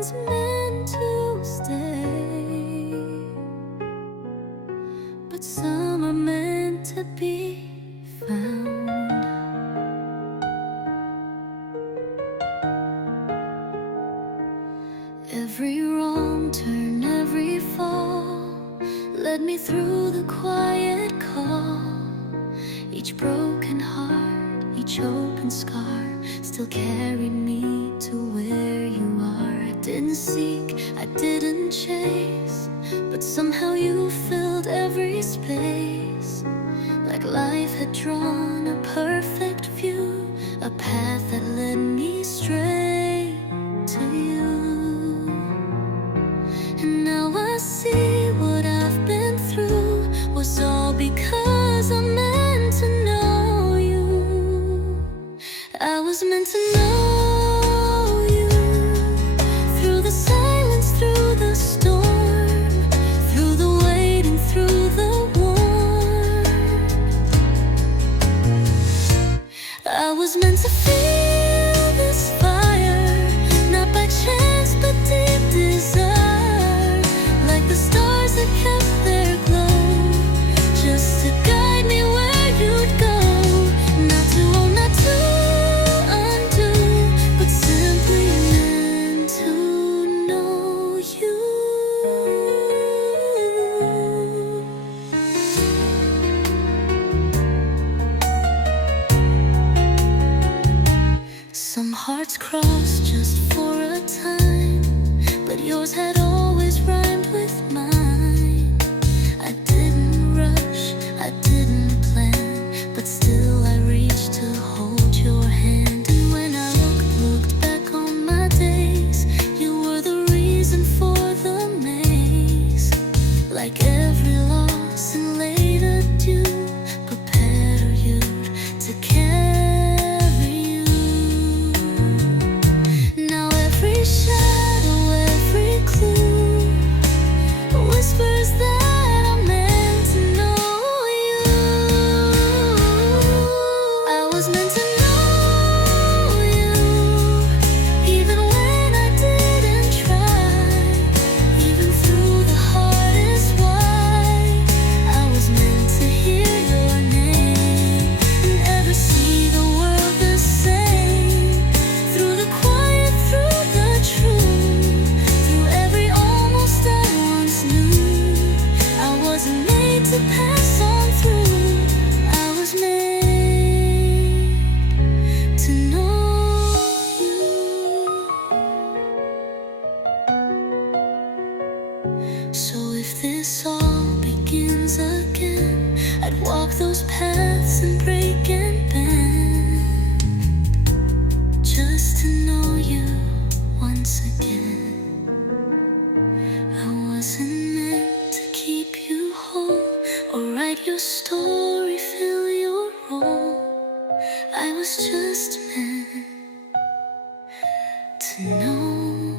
one's meant to stay, but some are meant to be found. Every wrong turn, every fall led me through the quiet call. Each broken heart, each open scar still carried me to where you are. I didn't seek, I didn't chase, but somehow you filled every space. Like life had drawn a perfect view, a path that led me straight to you. And now I see what I've been through was all because I meant to know you. I was meant to know you through the silence, through the storm, through the waiting, through the warmth. I was meant to feel this fire, not by chance but deep desire, like the stars that kept their glow, just to guide me where you'd go. Not to own, not to undo, but simply meant to know you. Some hearts cross just for a time, but yours had always rhymed with mine. I didn't rush, I didn't plan, but still I reached to hold your hand. And when I looked back on my days, you were the reason for the maze. Like every loss and late adieu prepared you to carry you. Now every shadow, every clue whispers that I'm meant to know you. I was meant to know you, even when I didn't try. Even through the hardest why, I was meant to hear your name and ever see the world the same. Through the quiet, through the truth, through every almost I once knew, I wasn't made to pass on through. I was made to know you. So if this all begins again, I'd walk those paths and break and bend, just to know you once again. I wasn't meant to keep you whole or write your story, fill your role. I was just meant to know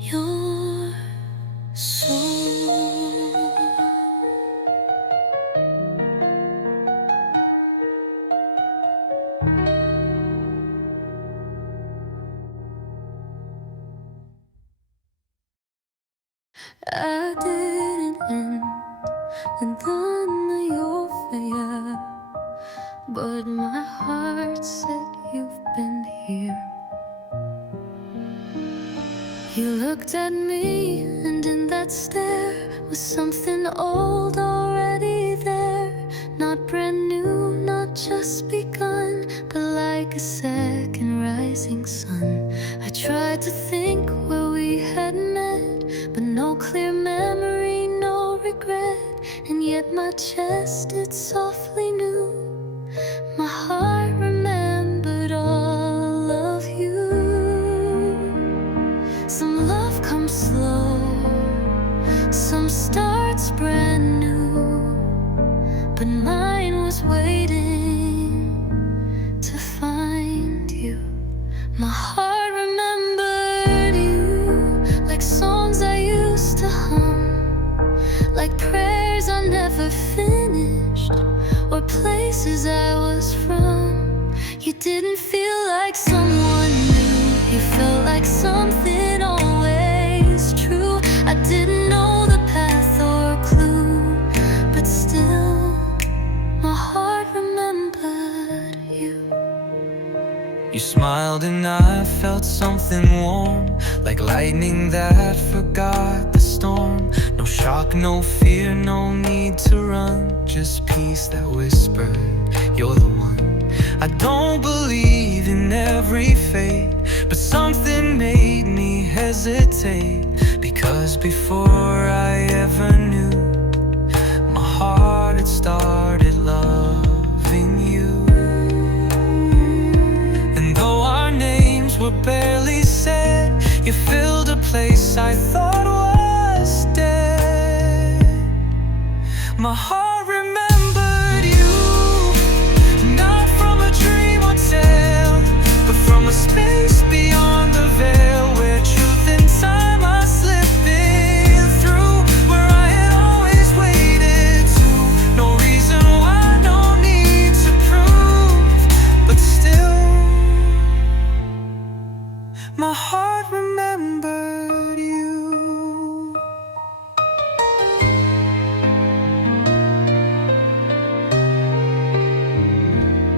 your soul. I didn't end and then your failure, but my heart said you've been here. You looked at me, and in that stare was something old already there. Not brand new, not just begun, but like a second rising sun. I tried to think where we had met, but no clear memory, no regret. And yet my chest, it softly knew. My heart remembered all of you. Some love comes slow, some starts brand new, but mine was waiting to find you. My heart remembered you, like songs I used to hum, like prayers I never finished, or places I was from. You didn't feel like someone new, you felt like something always You smiled and I felt something warm, like lightning that forgot the storm. No shock, no fear, no need to run, just peace that whispered, you're the one. I don't believe in every fate, but something made me hesitate. Because before I ever knew, my heart had started loving you. And though our names were barely said, you filled a place I thought was dead. My heart remembered you, not from a dream or tale, but from a space beyond the veil, where truth and time are slipping through, where I had always waited to. No reason why, no need to prove, but still, my heart remembered you.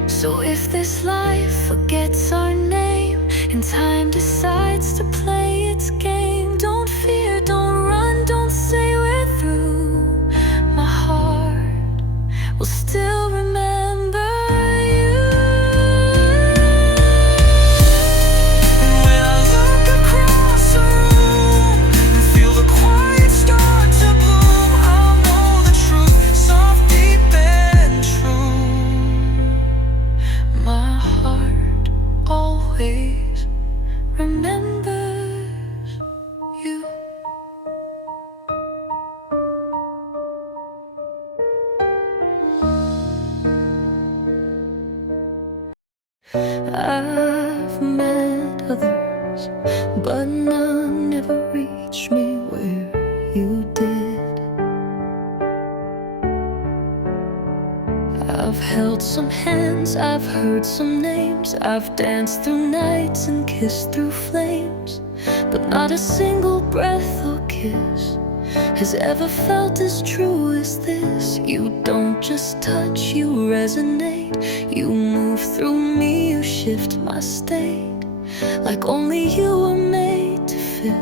So if this life forgets our name and time decides to play its game, don't fear, don't run, don't say we're through. My heart will still remember you. And when I look across the room and feel the quiet start to bloom, I'll know the truth, soft, deep, and true. My heart always remembers you. I've met others, but none ever reached me where you did. I've held some hands, I've heard some names, I've danced through nights and kissed through flames, but not a single breath or kiss has ever felt as true as this. You don't just touch, you resonate. You move through me, you shift my state, like only you were made to fit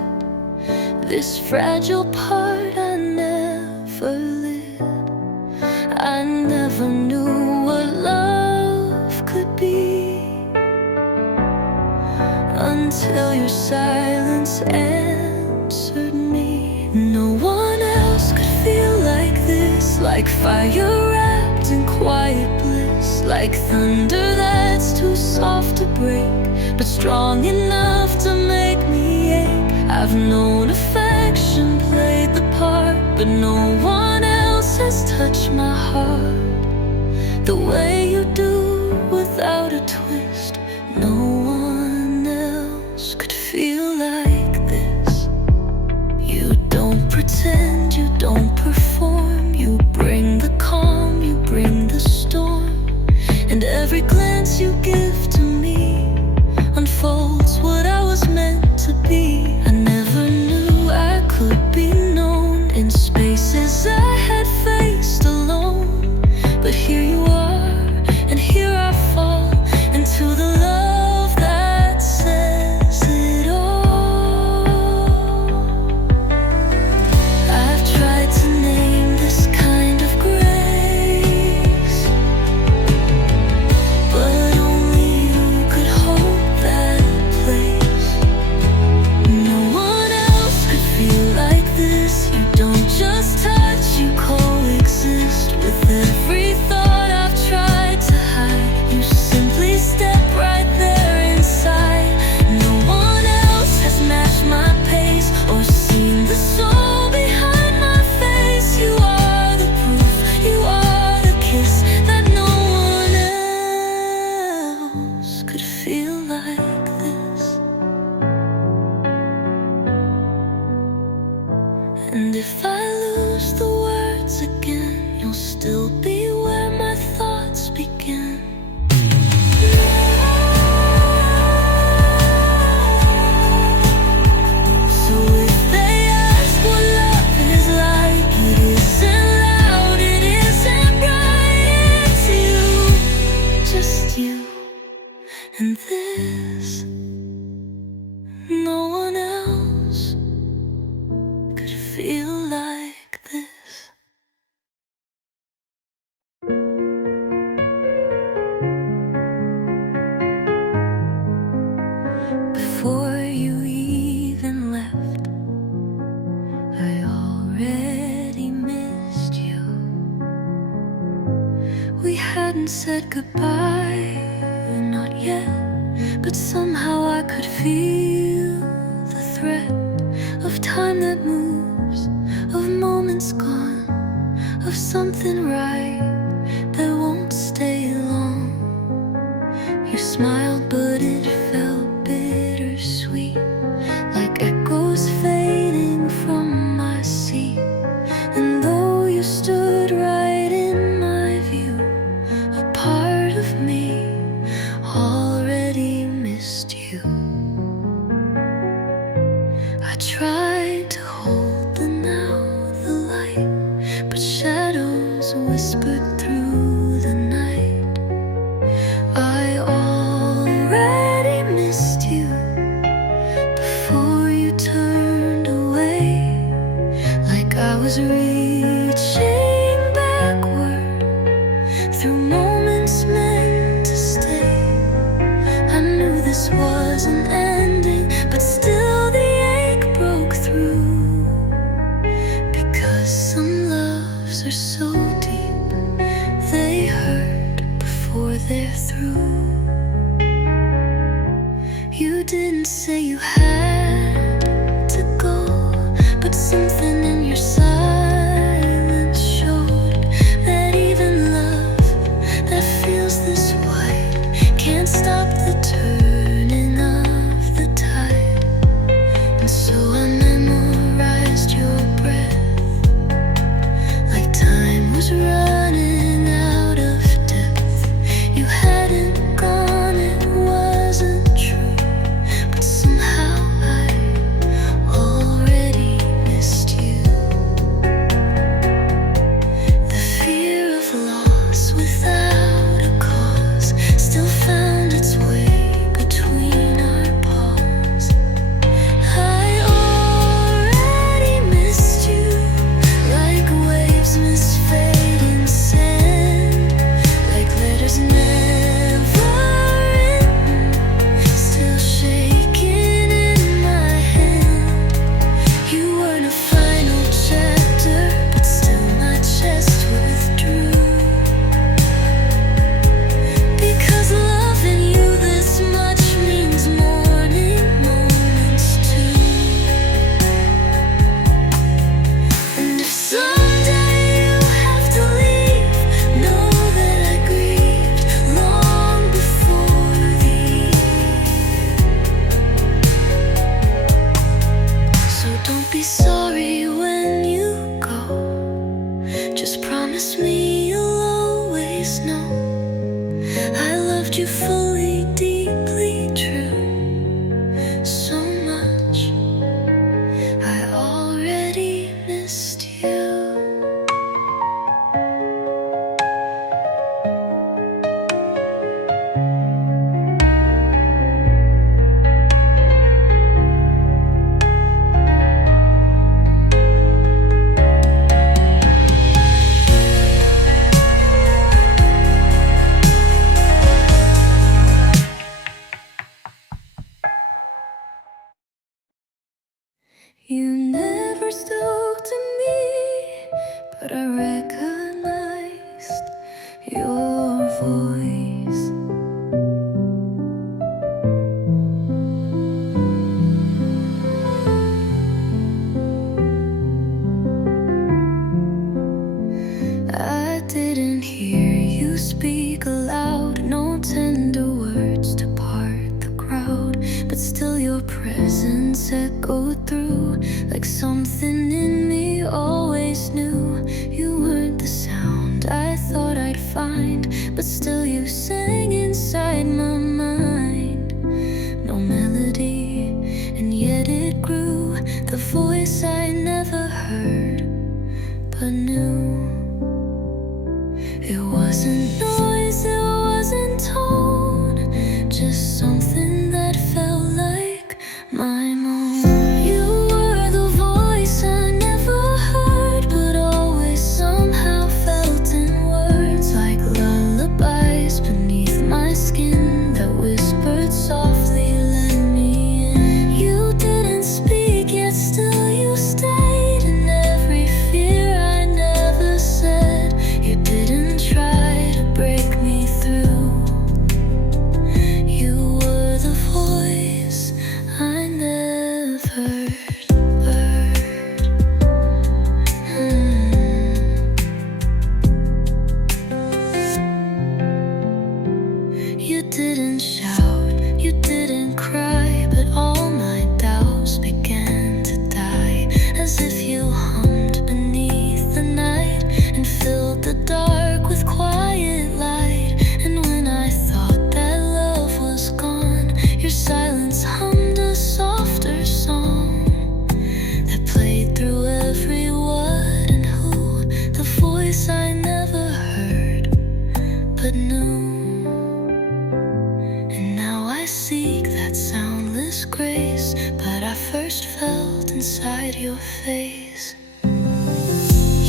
this fragile part I never lit. I never knew what love could be until your silence answered me. No one else could feel like this, like fire wrapped in quiet bliss, like thunder that's too soft to break, but strong enough to make me ache. I've known affection played the part, but no one else has touched my heart the way you do, without a twist. No one else could feel like this. You don't pretend, you don't perform, you bring the calm, you bring the storm, and every glance you give to me unfolds what I was meant to be. I never knew I could be known in spaces I had faced alone, but here you are, and here I fall into the love And this, no one else could feel like this. Before you even left, I already missed you. We hadn't said goodbye, not yet, but somehow I could feel the threat of time that moves, of moments gone, of something right that won't stay long. You smiled, but it felt bittersweet, like echoes fading from my seat. And though you stood right in my view, a part of me already missed you. I tried to hold the now, the light, but shadows whispered through the night. I already missed you before you turned away, like I was reaching backward through moments meant to stay. I knew this wasn't ending, but still the ache broke through, because some loves are so deep, they hurt before they're through. You didn't say you had to go, but something in your silence showed that even love that feels this way can't stop the turning of the tide. And so I memorized your breath, like time was running out of depth. You hadn't gone, it wasn't true, but somehow I already missed you. The fear of loss without a cause still found its way between our paws. I already missed you, like waves miss fading sand, like letters never written, still shaking in my hand. You weren't a final chapter, but still my chest withdrew, because loving you this much means mourning moments too. And if someday you have to leave, know that I grieved long before thee. So don't be sorry when you go, just promise me you'll always know I loved you fully, deeply true, so much I already missed you. You never spoke to me, but I recognized your voice. I didn't hear you speak aloud, no tender words to part the crowd, but still your presence echoed through, like something in me always knew. You weren't the sound I thought I'd find, but still you sang inside my mind. No melody, and yet it grew, the voice I never heard but knew. It wasn't noise, it wasn't tone, just shout. You didn't cry, but all my doubts began to die, as if you hummed beneath the night and filled the dark with quiet light. And when I thought that love was gone, your silence hummed a softer song that played through every what and who, the voice I never heard but knew. And now I seek that soundless grace, but I first felt inside your face.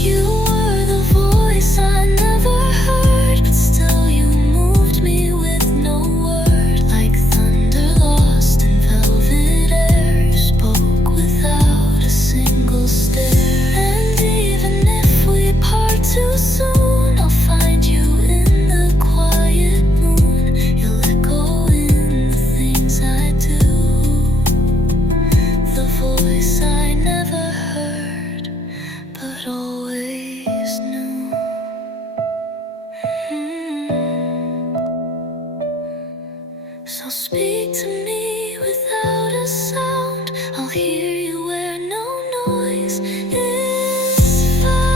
You were the voice I never heard, but still you moved me with no word. Like thunder lost in velvet air, you spoke without a single stare. And even if we part too soon, I'll find you in the quiet moon. You'll echo in the things I do, the voice I never heard but always knew. So speak to me without a sound. I'll hear you where no noise is found.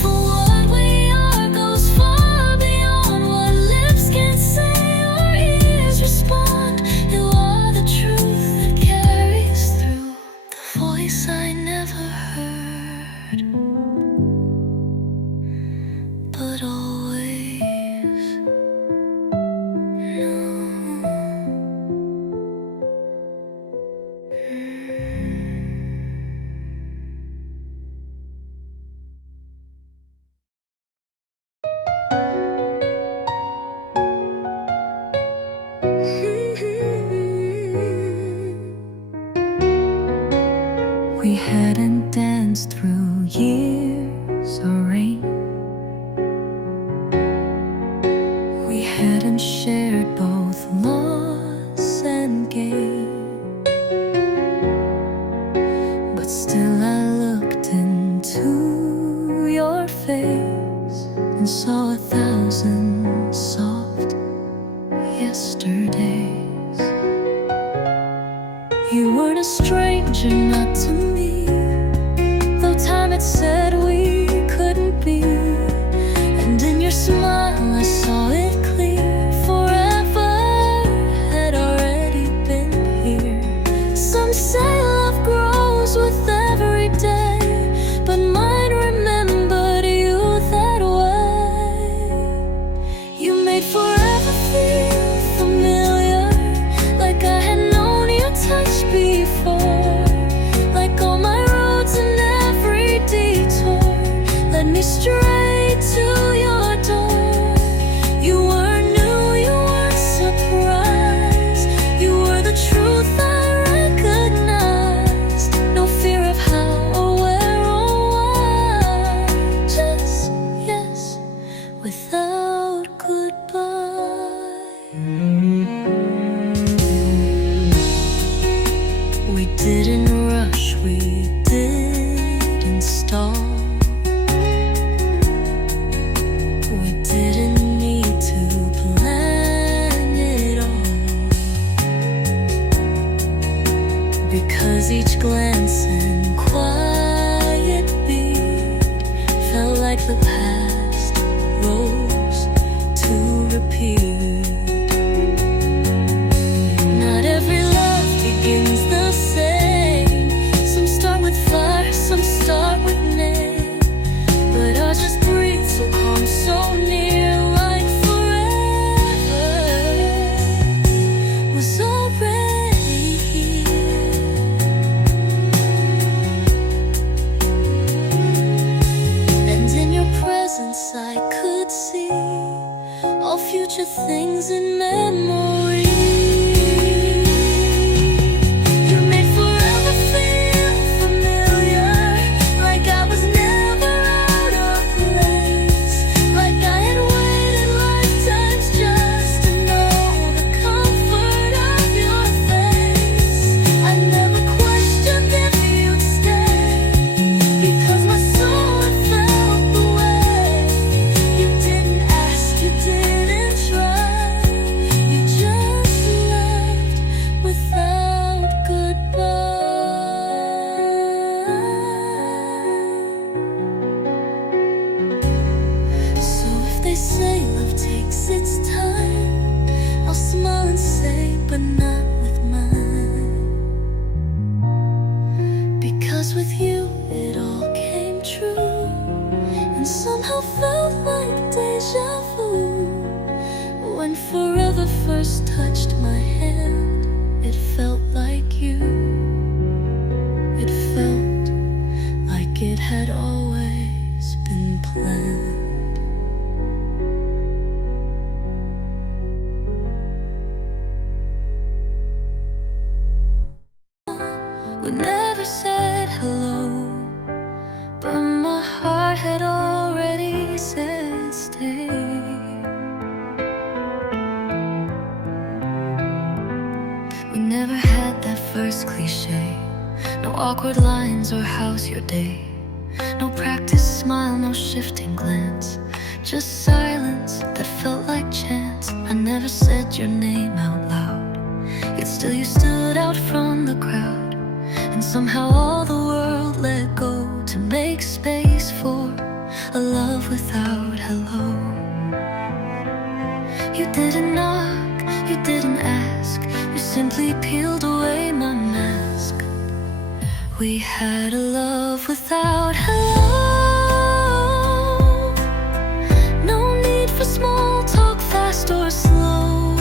For what we are goes far beyond what lips can say or ears respond. You are the truth that carries through, the voice I never heard but always knew. We hadn't danced through years of rain. We hadn't shared both loss and gain. But still I looked into your face and saw 1,000 soft yesterdays. You weren't a stranger, not to me, though time had said we couldn't be. And in your smile I saw it clear, forever had already been here. Some say love grows with every day, but mine remembered you that way. You made forever feel familiar, like I had known your touch before. Like all my roads and every detour led me straight to your door. You weren't new, you weren't surprised. You were the truth I recognized. No fear of how or where or why. Just yes, without goodbye. We didn't rush, we didn't stall. We didn't need to plan it all, because each glance and quiet beat felt like the past rose to repeat. Not every love begins the same. Some start with fire, some start with name, but ours just breathe so calm, so near, like forever was already here. And in your presence I could see all future things in memory. You made forever feel familiar, like I was never out of place. Like I had waited lifetimes just to know the comfort of your face. I never questioned if you'd stay, because my soul had felt the way. They say love takes its time. I'll smile and say, but not with mine. Because with you it all came true, and somehow felt like deja vu. When forever first touched my hand, it felt like you. It felt like it had always been planned. We never said hello, but my heart had already said stay. We never had that first cliche, no awkward lines or how's your day. No practice smile, no shifting glance, just silence that felt like chance. I never said your name out loud, yet still you stood out from the crowd. And somehow all the world let go to make space for a love without hello. You didn't knock, you didn't ask, you simply peeled away my mask. We had a love without hello. No need for small talk, fast or slow.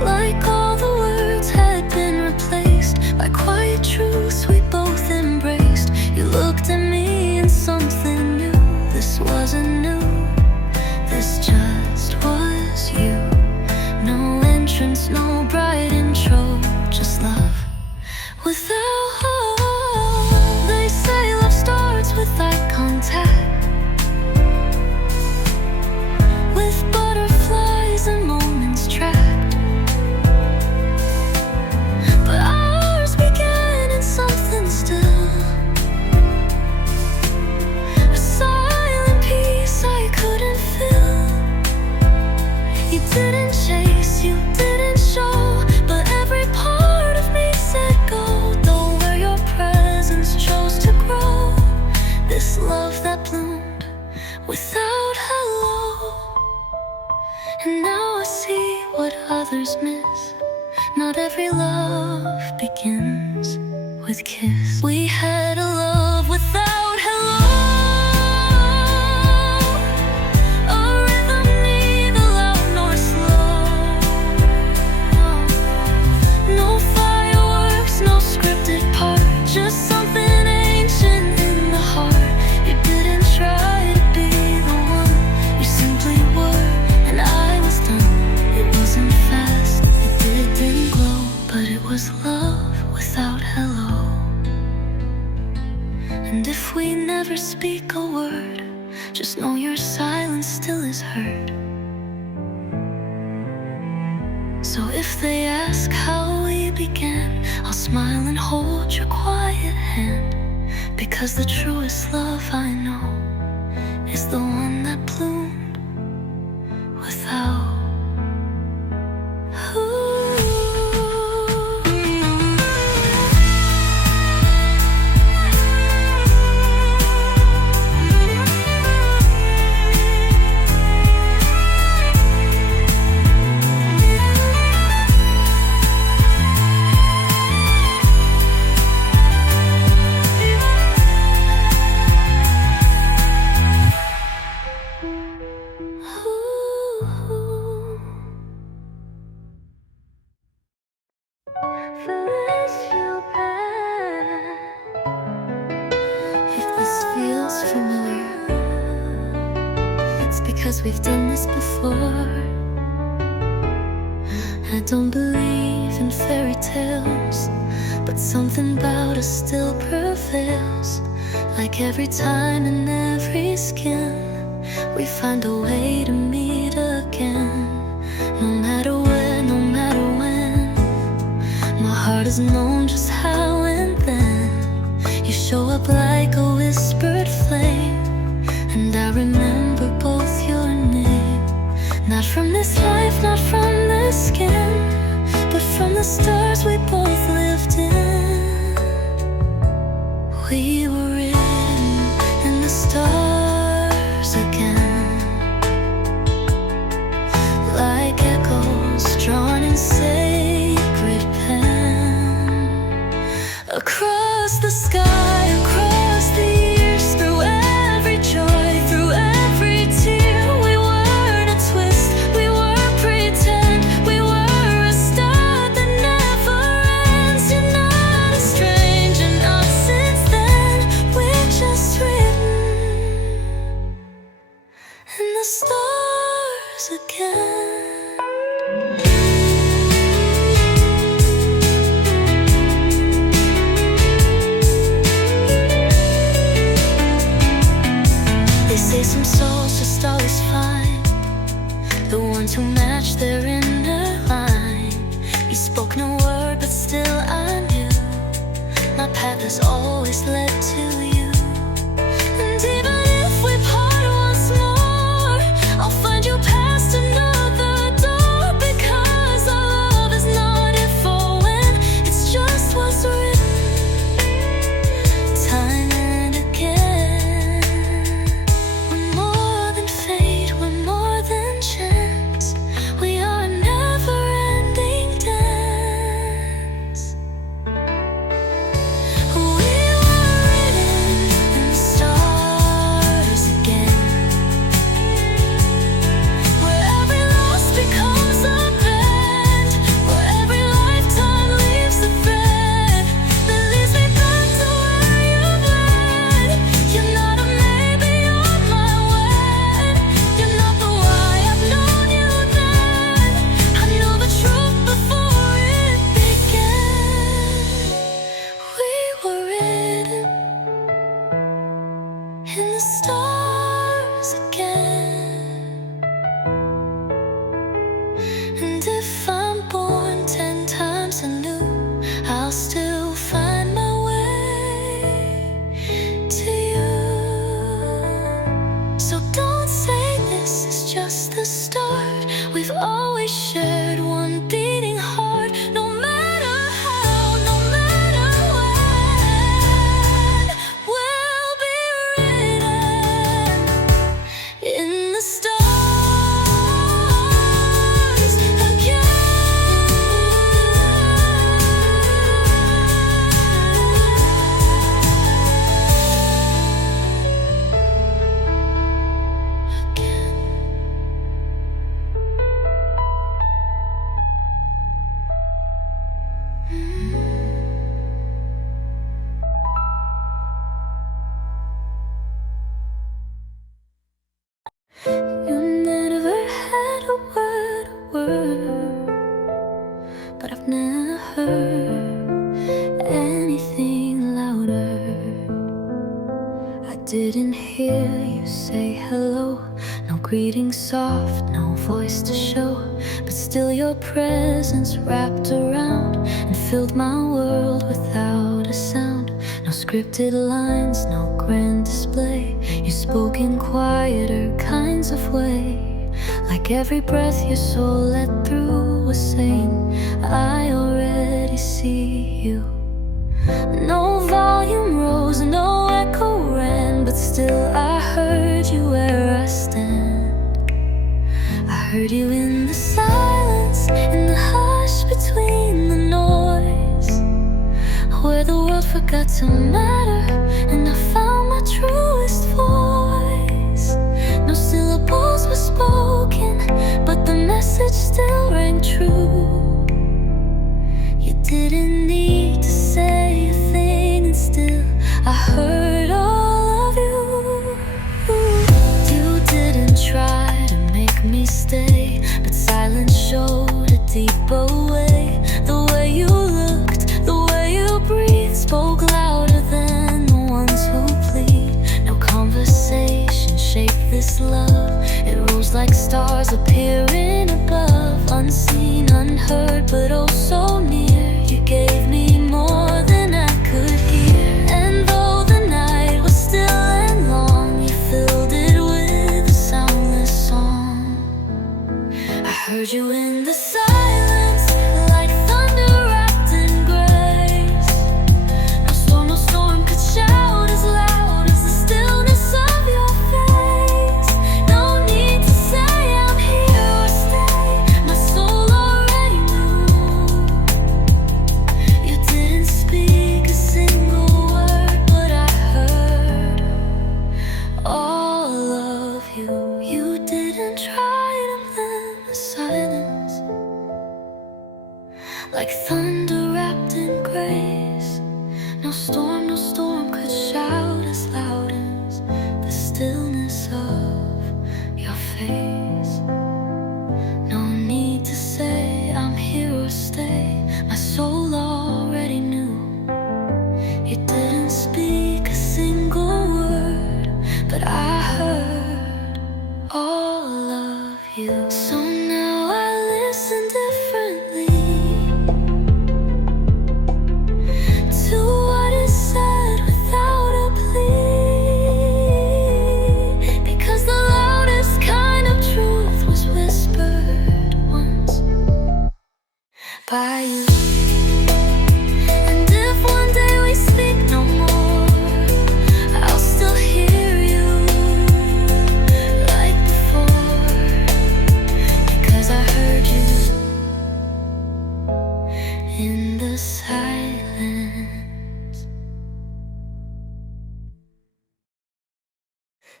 Like all the words had been replaced by quiet truths we both embraced. You looked at me and something new. This wasn't new, this just was you. No entrance, no bright intro, just love without hope. They say love starts with eye contact, with butterflies and moments tracked. But ours began in something still, a silent peace I couldn't feel. You didn't chase, you didn't show, but every part of me said go. Though where your presence chose to grow, this love that bloomed without hello. And now I see what others miss. Not every love begins with kiss. We had a love without hello. A rhythm neither loud nor slow. No fireworks, no scripted part, just something ancient in the heart. You didn't try to be the one, you simply were, and I was done. It wasn't fast, it didn't glow, but it was love without hello. And if we never speak a word, just know your silence still is heard. So if they ask how we began, I'll smile and hold your quiet hand. Because the truest love I know is the one that bloomed without because we've done this before. I don't believe in fairy tales, but something about us still prevails. Like every time in every skin, we find a way to meet again. No matter where, no matter when, my heart has known just how and then. You show up like a whispered flame, and I remember both your name. Not from this life, not from this skin, but from the stars we both lived in. We were written in the stars again. the stars again. They say some souls just always find the ones who match their inner line. You spoke no word, but still I knew my path has always led to you. And even if we part once more, I'll find you past another door, because our love is not if or when, it's just what's written time and again. We're more than fate, we're more than chance, we are a never-ending dance. We were written in the stars again, where every loss becomes a bend, where every lifetime leaves a thread that leads me back to where you've led. You're not a maybe, you're my when. You're not the why, I've known you then. I knew the truth before it began. We were written in the stars again. And if I'm born 10 times anew, I'll still find my way to you. So don't say this is just the start. We've always shared one beating heart, no matter how, no matter when. We'll be written in the stars again. You never had a word, but I've never heard anything louder. I didn't hear you say hello, no greeting soft, no voice to show, but still your presence wrapped around and filled my world without a sound. No scripted lines, no grand display, you spoke in quieter kinds of way. Like every breath your soul let through was saying, I already see you. No volume rose, no echo ran, but still I heard you where I stand. I heard you in the silence, in the hush between the noise, where the world forgot to matter, and I found my truest voice. No syllables were spoken, but the message still rang true. You didn't need to say a thing, and still I heard all of you. You didn't try to make me stay, but silence showed a deeper way. The way you looked, the way you breathed, spoke louder than the ones who plead. No conversation shaped this love, it rose like stars appearing above, unseen, unheard, but oh so near. You gave me more than I could hear, and though the night was still and long, you filled it with a soundless song. I heard you in the silence, like thunder wrapped in grace. No storm could shout as loud as the stillness of your face. No need to say I'm here or stay, my soul already knew. You didn't speak a single word, but I heard all of you. You didn't try to blend the silence, face. No need to say I'm here or stay. My soul already knew. You didn't speak a single word, but I heard all of you. So now I listen differently to what is said without a plea, because the loudest kind of truth was whispered once by you. And if one day we speak no more, I'll still hear you like before, because I heard you in the silence.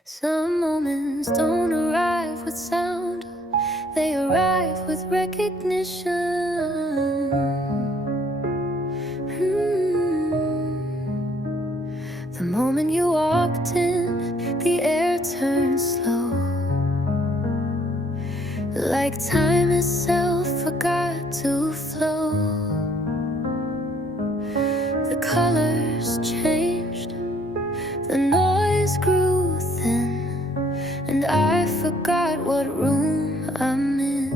Some moments don't arrive with sound, they arrive with recognition. The moment you walked in, the air turned slow, like time itself forgot to flow. The colors changed, the noise grew thin, and I forgot what room I'm in.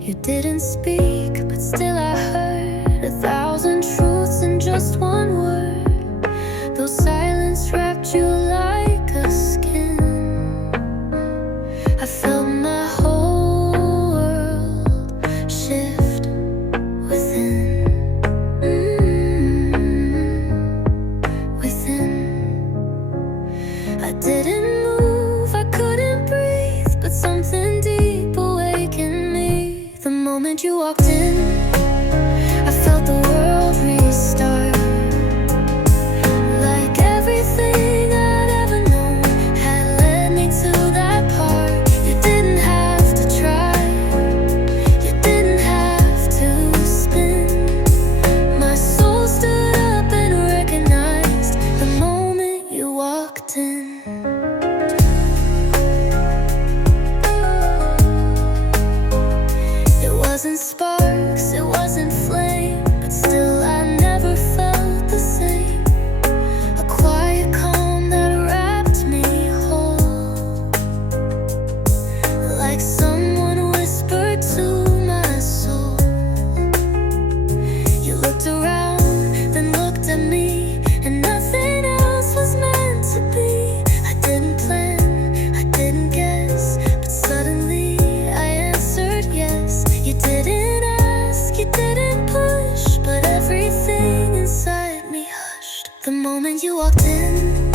You didn't speak, but still I heard 1,000 truths in just one word. Though silence wrapped you like a skin, I felt my whole world shift within. Within. I didn't move, I couldn't breathe, but something deep awakened me. The moment you walked in, I felt the world restart. Like everything I'd ever known had led me to that part. You didn't have to try, you didn't have to spin. My soul stood up and recognized the moment you walked in. It wasn't sparks, it wasn't flame, but still I never felt the same. A quiet calm that wrapped me whole, like someone whispered to my soul. You looked around, then looked at me, and nothing else was meant to be. I didn't plan, I didn't guess, but suddenly I answered yes. You didn't ask, you didn't push, but everything inside me hushed. The moment you walked in,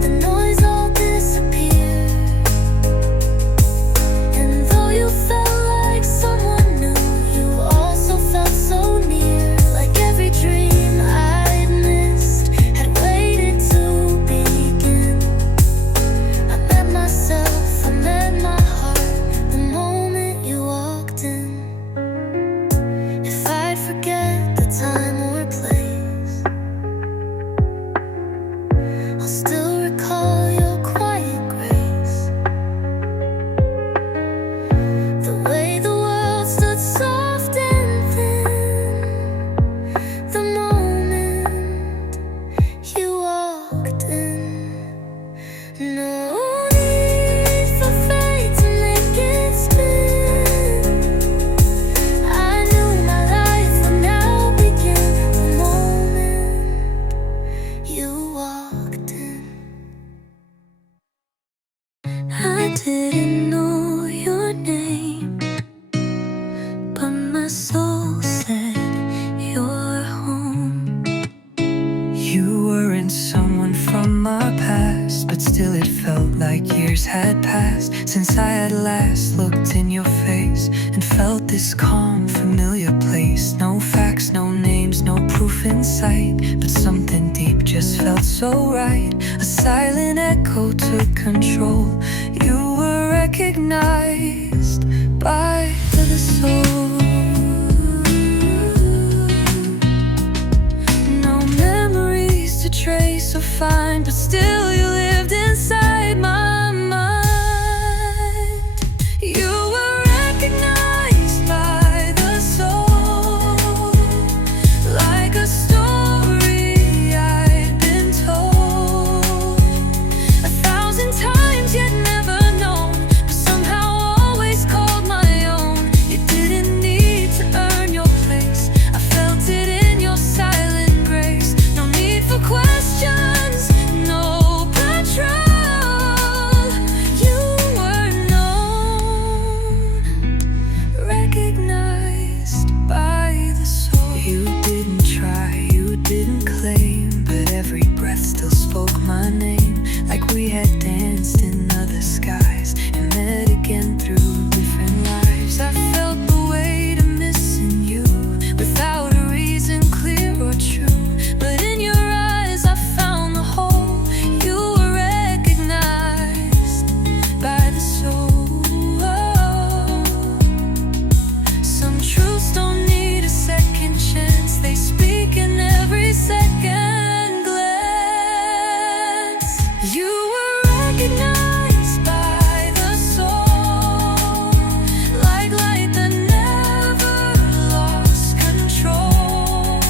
the noise all disappeared. And though you felt like someone new, you also felt so near. Like every dream I'd missed had waited to begin. I met myself, I met my heart, the moment you walked in. If I'd forget the time or place, I'll still recall your quiet grace. The way the world stood soft and thin, the moment you walked in. No need for fate to make it spin. I knew my life would now begin the moment you walked in. I didn't know your name, but my soul said you're home. You weren't someone from my past, but still it felt like years had passed since I had last looked in your face and felt this calm, familiar place. No facts, no names, no proof in sight, but something deep just felt so right. A silent echo took control. You were recognized by the soul. No memories to trace or find, but still you lived inside my mind. danced in other skies and met again through different lives. I felt the weight of missing you without a reason clear or true. But in your eyes I found the whole. You were recognized by the soul. Some truths don't need a second chance. They speak in every second glance. You were recognized by the soul, like light that never lost control.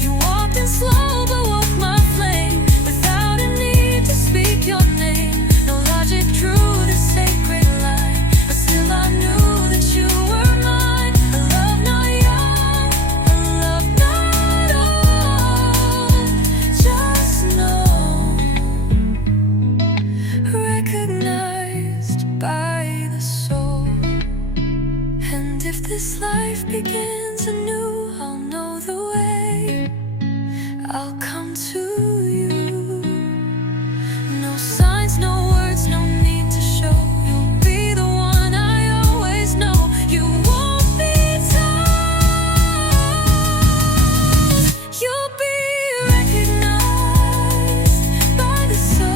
You walked in slow but woke my flame without a need to speak your name. No logic drew the sacred line, but still I knew that you were mine. A love not young, a love not old, just known, recognized by the soul. And if this life begins anew, I'll know the way. I'll come to you. No signs, no words, no need to show. You'll be the one I always know. You won't be told. You'll be recognized by the soul.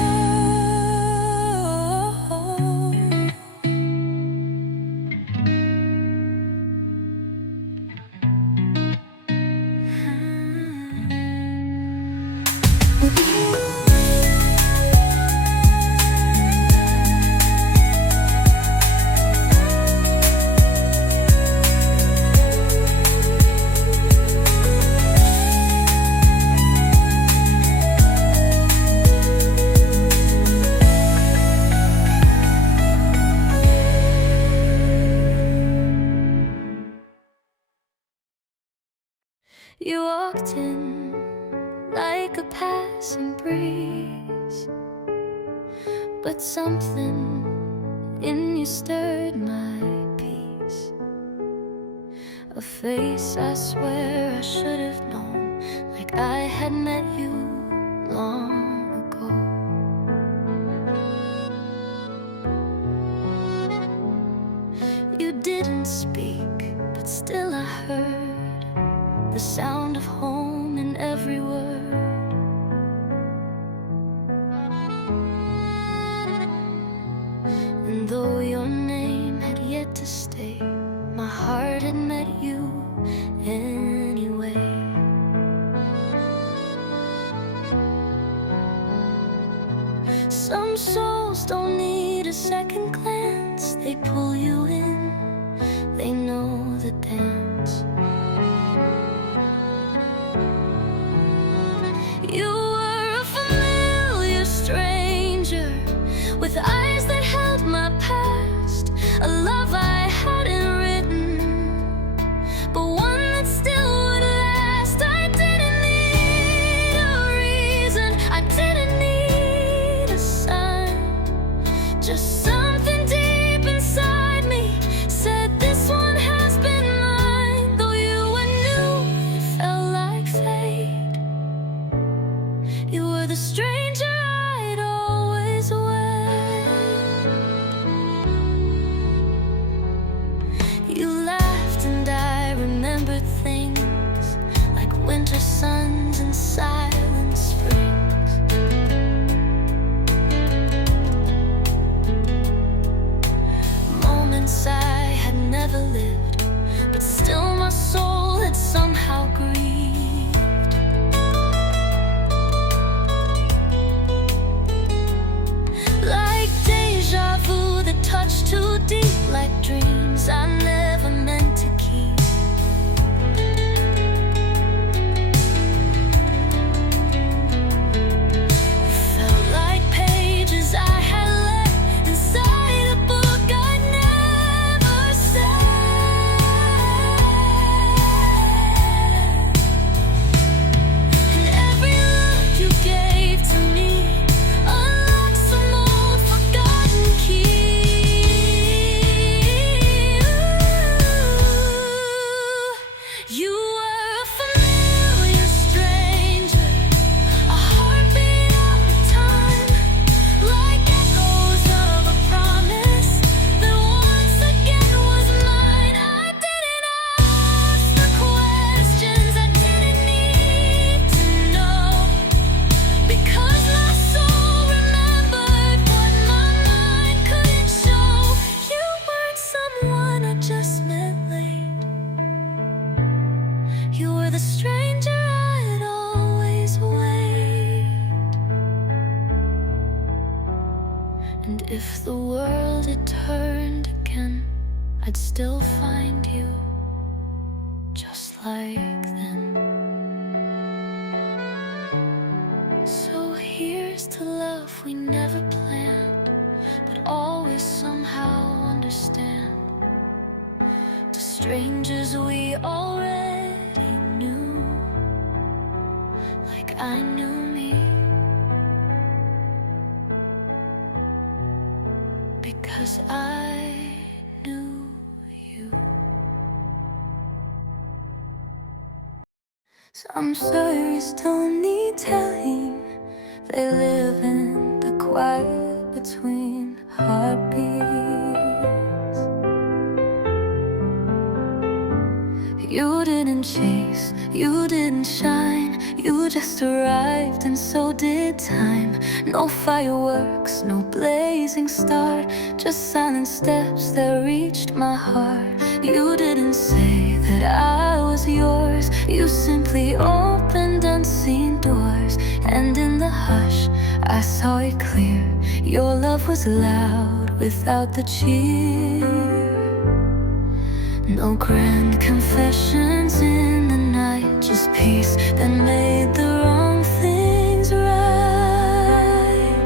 You walked in like a passing breeze, but something in you stirred my peace. A face I swear I should have known, like I had met you long ago. You didn't speak, but still I heard the sound of home in every word. And though your name had yet to stay, my heart had met you anyway. Some souls don't need a second glance. They pull you in, they know the dance. You were a familiar stranger with eyes that held my past, a love I hadn't written, but one that still would last. I didn't need a reason, I didn't need a sign, just something deep inside me said this one has been mine. Though you were new, it felt like fate. You were the stranger I'd always wait. You laughed and I remembered things like winter suns and silent springs. Moments I had never lived, but still my soul had somehow grieved. Like deja vu that touched too deep, like dreams I never meant to keep. Felt like pages I had left inside a book I'd never said. And every look you gave to me unlocked some old forgotten key. And if the world had turned again, I'd still find you, just like then. So here's to love we never planned, but always somehow understand. To strangers we already knew, like I knew me, because I knew you. Some stories don't need telling, they live in the quiet between heartbeats. You didn't chase, you didn't shine, you just arrived and so did time. No fireworks, no blazing star, just silent steps that reached my heart. You didn't say that I was yours, you simply opened unseen doors. And in the hush, I saw it clear, your love was loud without the cheer. No grand confessions in the night, just peace that made the wrong things right.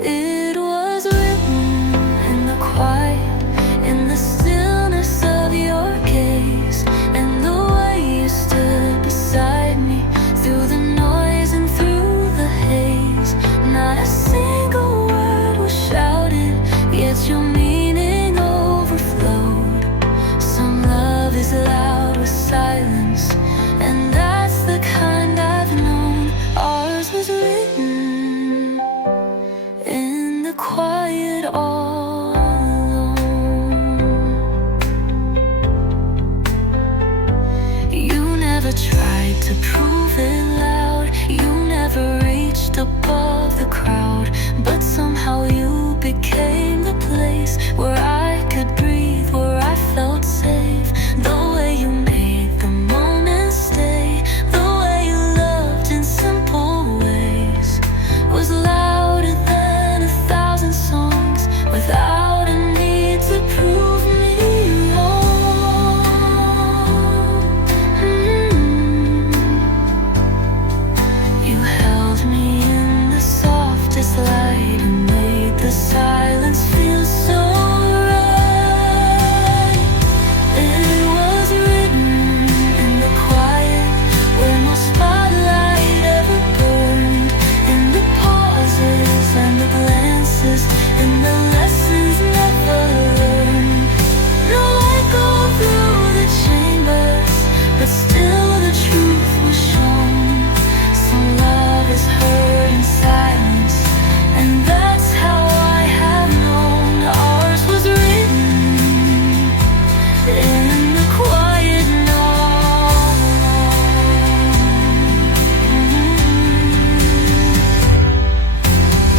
It was written in the quiet, in the stillness of your gaze, and the way you stood beside me through the noise and through the haze. Not a single word was shouted, yet your meaning overflowed. Some love is loud with silence, and that's the kind I've known. Ours was written in the quiet all alone. You never tried to prove it loud, you never reached above the crowd, but somehow you became the place where I could breathe, where I felt safe. The way you made the moment stay, the way you loved in simple ways, was louder than 1,000 songs, without a need to prove me wrong. You held me in the softest light and made the silence feel so right. It was written in the quiet, where no spotlight ever burned, in the pauses and the glances, in the lessons never learned. No echo through the chambers, but still the truth was shown. Some love is heard in silence, and that's how I have known. Ours was written in the quiet known.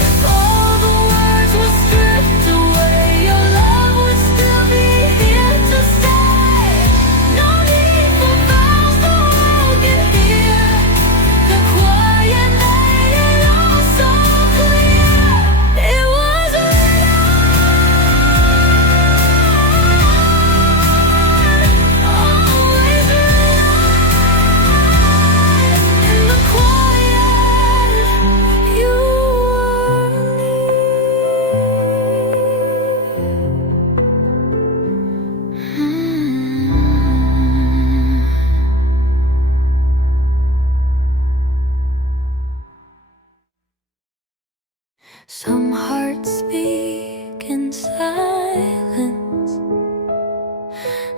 If all the words were stripped away, your love would still be here to stay. No need for vows, the world can hear. The quiet made it all so clear. It was written, always written, in the quiet. You were Some hearts speak in silence,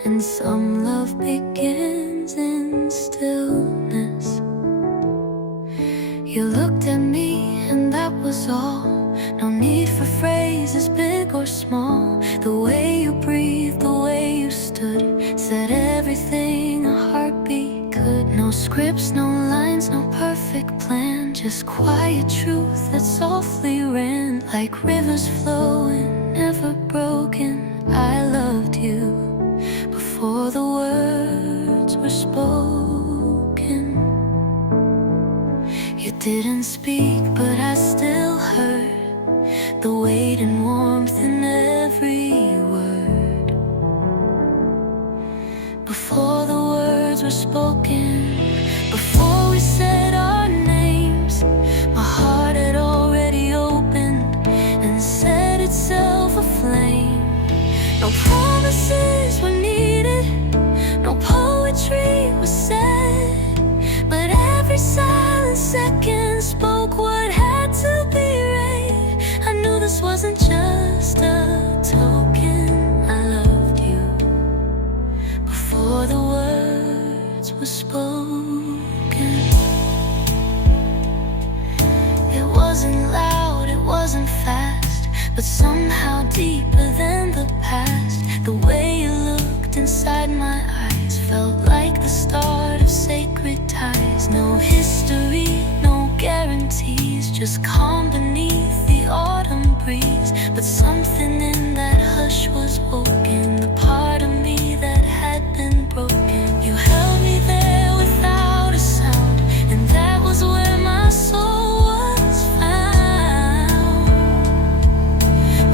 and some love begins in stillness. You looked at me and that was all. No need for phrases big or small. The way you breathed, the way you stood, said everything a heartbeat could. No scripts, no lines, no perfect plan, just quiet truth that softly ran like rivers flowing, never broken. I loved you before the words were spoken. You didn't speak, but I still heard the way light and warmth in every word. Before the words were spoken, before we said our names, my heart had already opened and set itself aflame. No promises were needed, no poetry was said, but every silent second spoke what had to be read. I knew this wasn't just a token. I loved you before the words were spoken. It wasn't loud, it wasn't fast, but somehow deeper than the past. The way you looked inside my eyes felt like the start of sacred ties. No history, no guarantees, just calm beneath the autumn breeze. But something in that hush was woken, the part of me that had been broken. You held me there without a sound, and that was where my soul was found.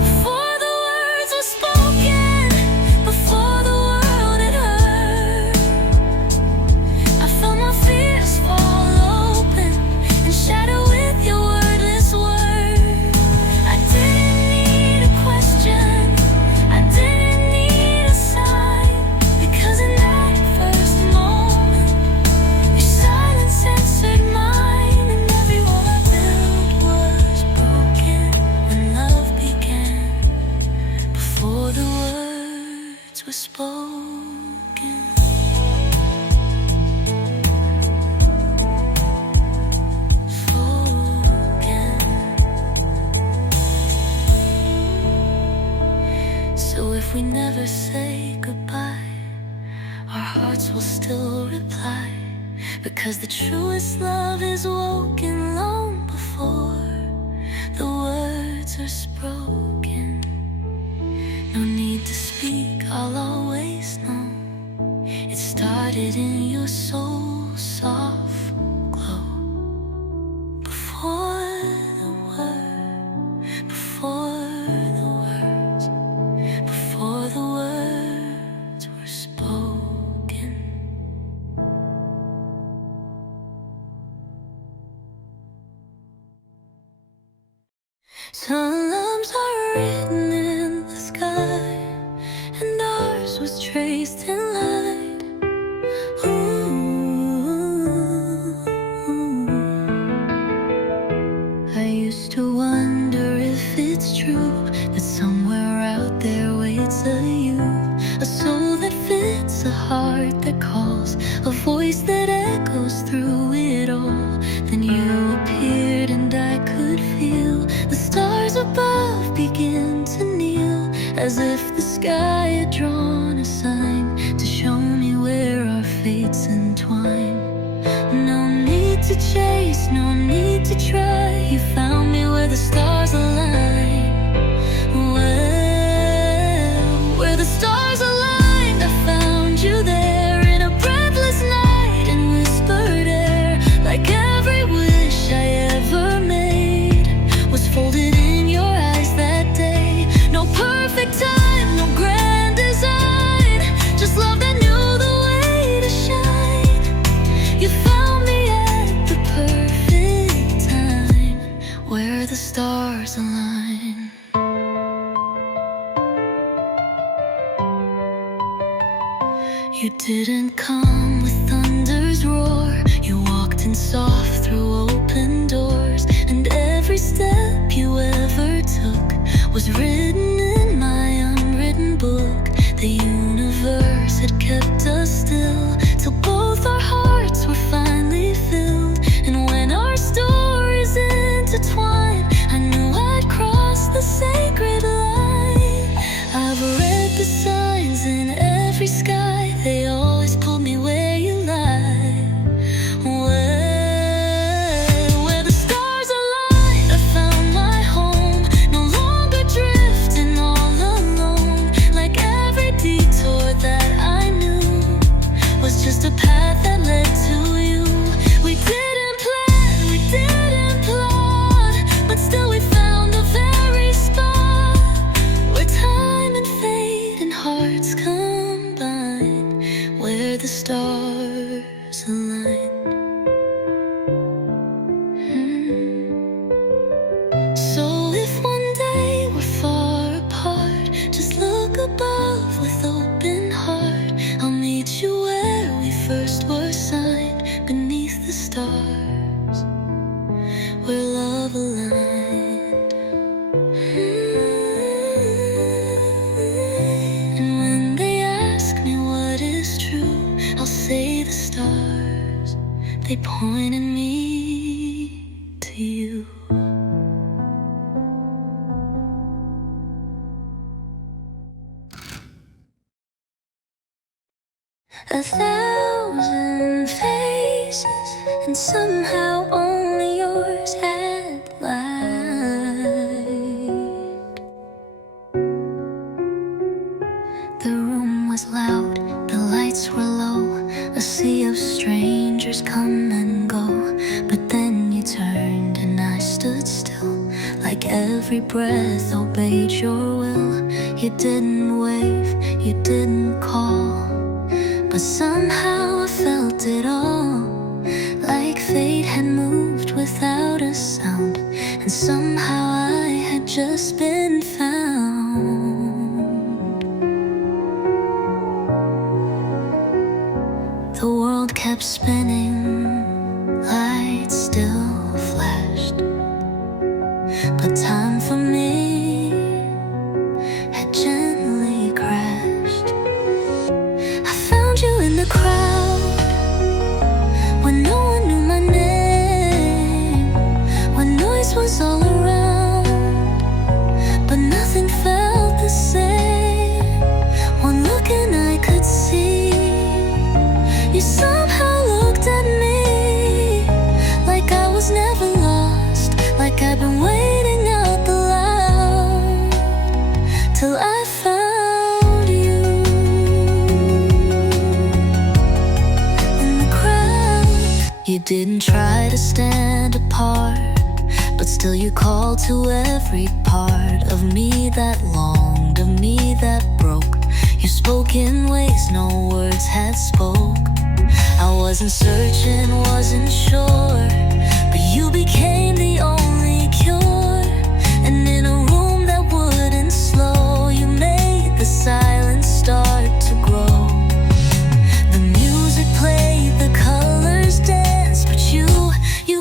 Before the words were spoken, before the world had heard, I felt my fears fall open and shatter with your wordless word. I didn't need a question, I didn't need a sign, because in that first moment, your silence answered mine, and every wall I built was broken when love began. Before the words were spoken. So if we never say goodbye, our hearts will still reply, because the truest love is woken long before the words are spoken. No need to speak, I'll always know. It started in your soul's soft glow. Before the word, before the words, before the words were spoken. Some names are written in the sky, and ours was traced in light. Ooh. I used to wonder if it's true that somewhere out there waits a you, a soul that fits, a heart that calls, a voice that echoes through it all. Then you appeared and I could feel the stars above begin to kneel, as if the sky had drawn a sign to show me where our fates entwine. No need to chase, no need to try, you found me where the stars align. Well, where the stars aligned, I found you there in a breathless night and whispered air, like every wish I ever made was folded in your eyes that day. No perfect time, no grand design, just love that knew the way to shine. You found me at the perfect time, where the stars align. You didn't come with thunder's roar, you walked in soft through open doors, and every step you ever took was written in my unwritten book. The universe had kept us still till both our hearts were finally filled, and when our stories intertwined, I knew I'd cross the sacred line. I've read the signs in every sky, they always pulled me where you lie. Well, where the stars aligned, I found my home, no longer drifting all alone, like every detour that I knew they pointed me to you. A thousand faces, and somehow only yours had light. The room was loud, the lights were low, a sea of strangers come and go. But then you turned and I stood still, like every breath obeyed your will. You didn't wave, you didn't call, but somehow I felt it all, like fate had moved without a sound, and somehow I had just been found. The world kept spinning, lights still flashed, but time for me had gently crashed. I found you in the crowd, when no one knew my name, when noise was all around, but nothing felt the same. One look and I could see you somehow looked at me, like I was never lost, like I'd been waiting out the loud, till I found you in the crowd. You didn't try to stand apart, but still you called to every part of me that longed, of me that broke. You spoke in ways no words had spoke. I wasn't searching, wasn't sure, but you became the only cure. And in a room that wouldn't slow, you made the silence start to grow. The music played, the colors danced, but you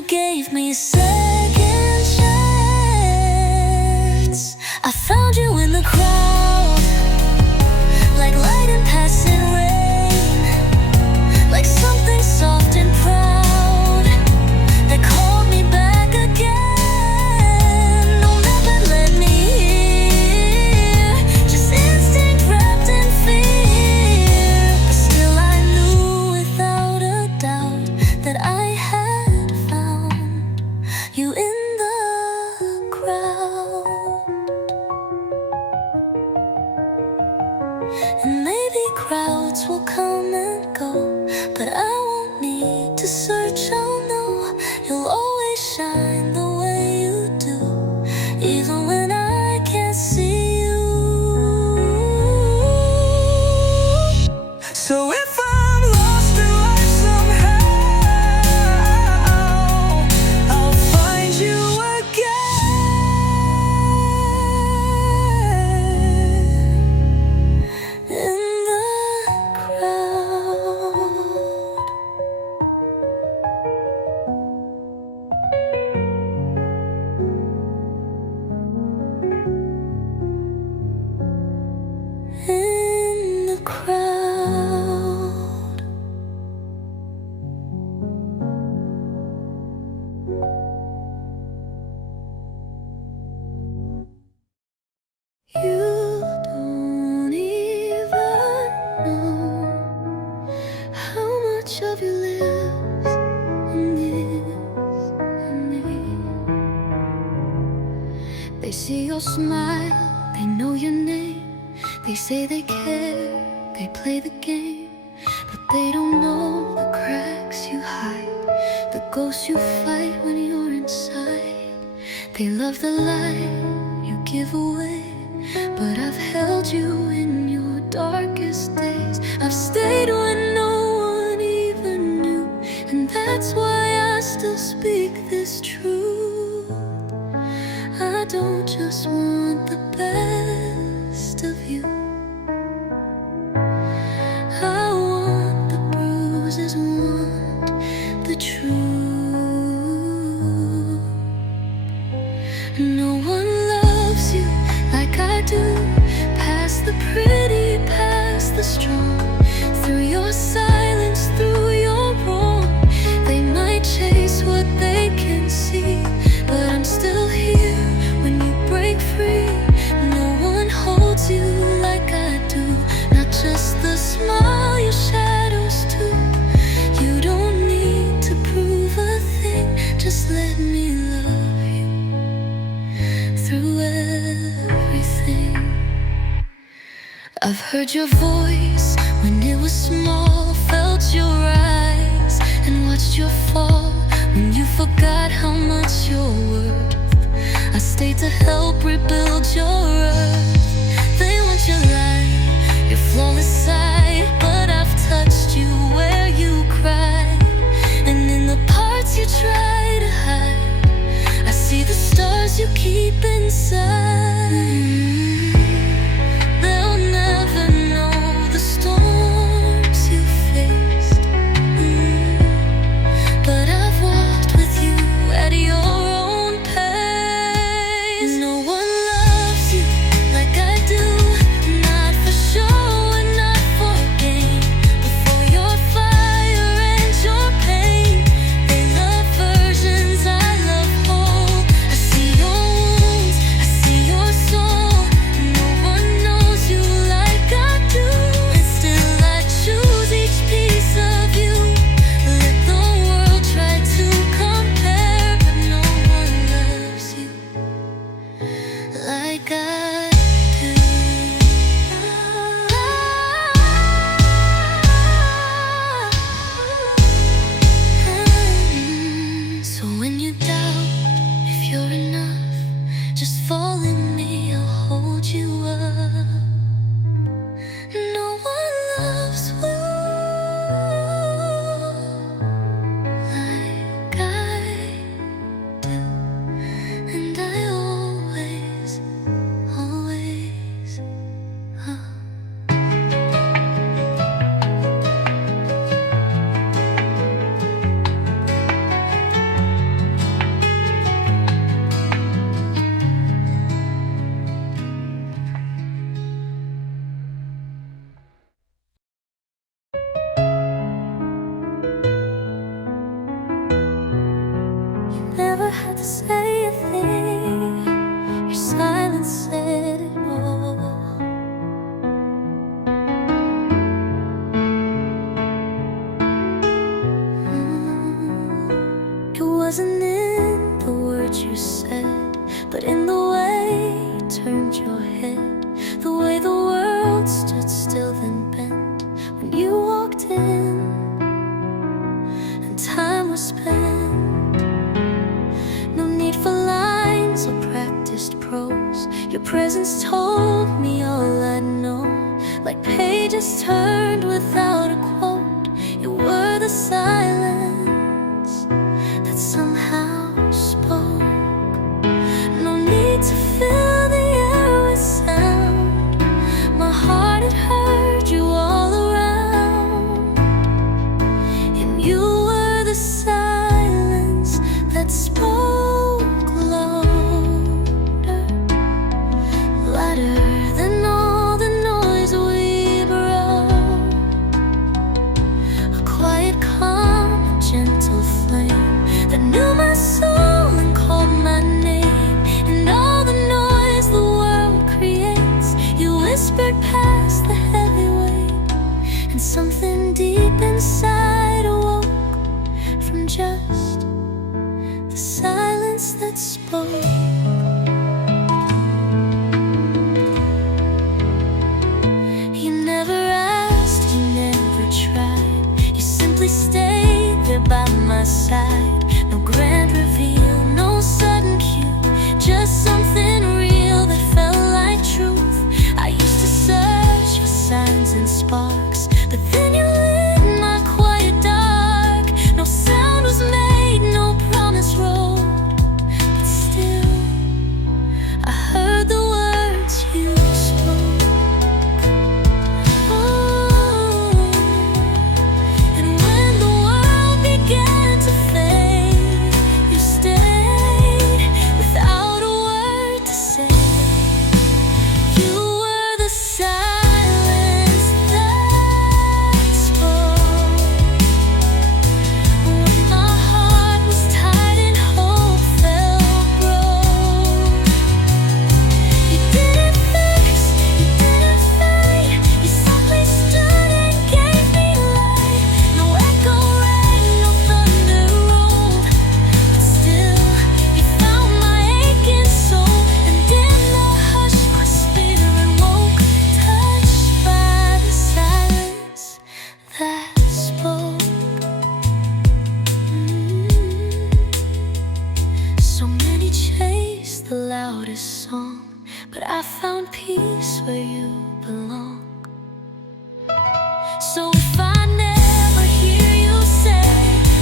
gave me a second chance. I found you in the crowd, like light in passing rain, like something soft and proud that called me back again. No, never let me hear, just instinct wrapped in fear. But still I knew without a doubt that I had found you in the crowd. And maybe crowds will come and go, but I won't need to search, I'll know you'll always shine the way you do, even when I can't see you. So if I'm lost in life somehow, I'll find you again In the crowd. In the crowd. You don't even know how much of you lives in this and me. They see your smile, they know your name, they say they care, they play the game, but they don't know the cracks you hide, the ghosts you fight when you're inside. They love the light you give away, but I've held you in your darkest days. I've stayed when no one even knew, and that's why I still speak this truth. I don't just want the best of you, I want the bruises, want the truth. No one loves you like I do, past the pretty, past the strong, through your silence, through your wrong. They might I've heard your voice when it was small, felt your eyes and watched your fall when you forgot how much you're worth. I stayed to help rebuild your earth. They want your light, your flawless sight, but I've touched you where you cried, and in the parts you try to hide, I see the stars you keep inside. They'll never know the storms you faced, but I've walked with you at your own pace. No one loves you like I do, not for show and not for gain, but for your fire and your pain. They love versions, I love whole. I see your wounds, I see your soul. No one knows you like I do, and still I choose each piece of you. Let the world try to compare, but no one loves you like I do. So when you doubt if you're enough, just fall in me, I'll hold you up. No one loves you like I do, and I always, always never had to say a thing. Your silence said it all. It wasn't in the words you said, but in the way you turned your head, the way the world stood still then bent when you walked in, and time was spent. No need for lines or practiced prose. Your presence told me all I know, like pages turned without a quote. You were the silence that somehow spoke. No need to fill the air with sound. My heart had heard you all around, and you were the silence that spoke louder, louder than all the noise we brought. A quiet calm, a gentle flame that knew my soul and called my name. And all the noise the world creates, you whispered past the heavy weight, and something deep inside awoke from just the silence that spoke. You never asked, you never tried, you simply stayed there by my side. No grand reveal, no sudden cue, just something real that felt like truth. I used to search for signs and sparks, but then you lit my quiet I found peace where you belong. So if I never hear you say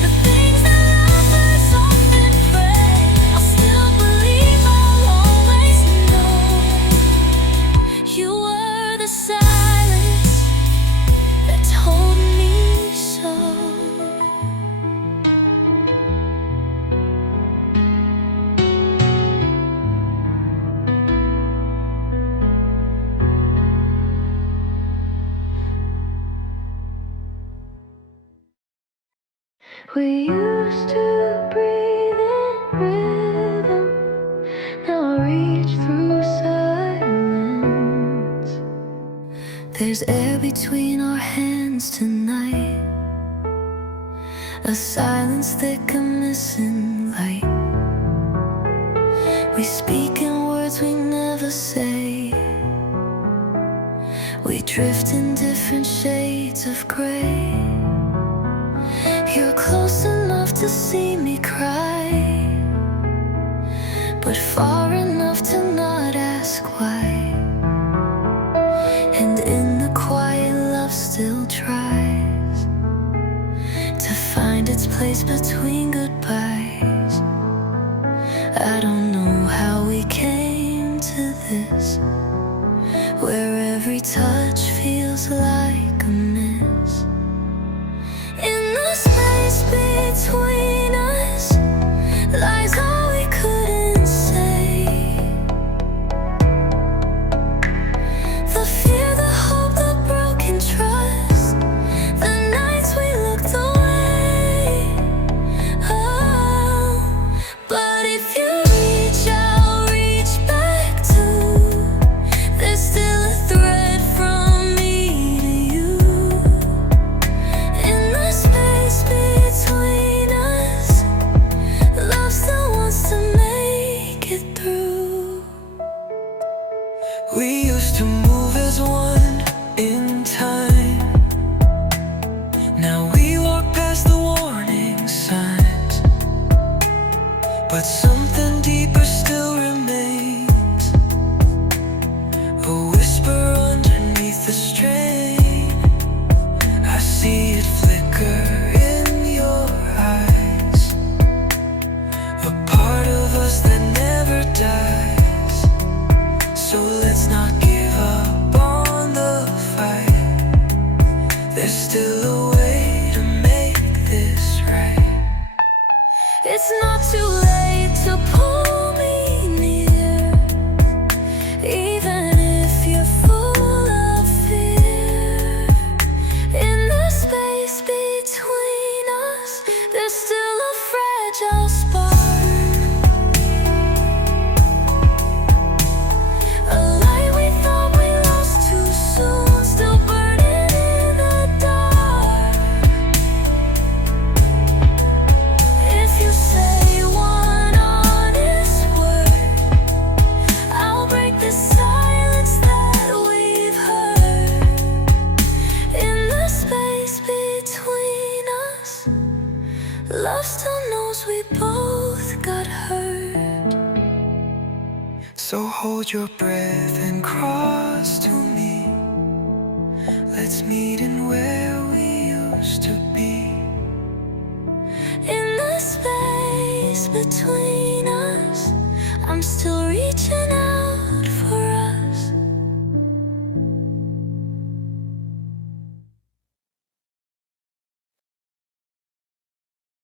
the things that lovers often pray, I'll still believe I'll always know you were the silence that told me so. We used to breathe in rhythm, now I reach through silence. There's air between our hands tonight, a silence thick and missing light. We speak in words we never say, we drift in different shades of gray. You're close enough to see me cry, but far enough to not ask why. And in the quiet, love still tries to find its place between goodbyes. I don't know how we came to this, where every touch feels like a miss. In the space between us lies all we couldn't say, the fear, the hope, the broken trust, the nights we looked away. Oh, but if you reach, I'll reach back too. There's still a thread from me to you. In the space between us, love still wants to make it through. We used to move as one in time. Now we walk past the warning signs, but something deeper still remains, a whisper underneath the strain. I see it flicker in your eyes, a part of us that never dies. So let's not give up on the fight. There's still a way to make this right. It's not too late to pull me near, even if you're full of fear. In the space between us, there's still a fragile spark, a light we thought we lost too soon, still burning in the dark. If you say one honest word, I'll break the silence that we've heard. In the space between us, love still knows we both got hurt. So hold your breath and cross to me. Let's meet in where we used to be. In the space between us, I'm still reaching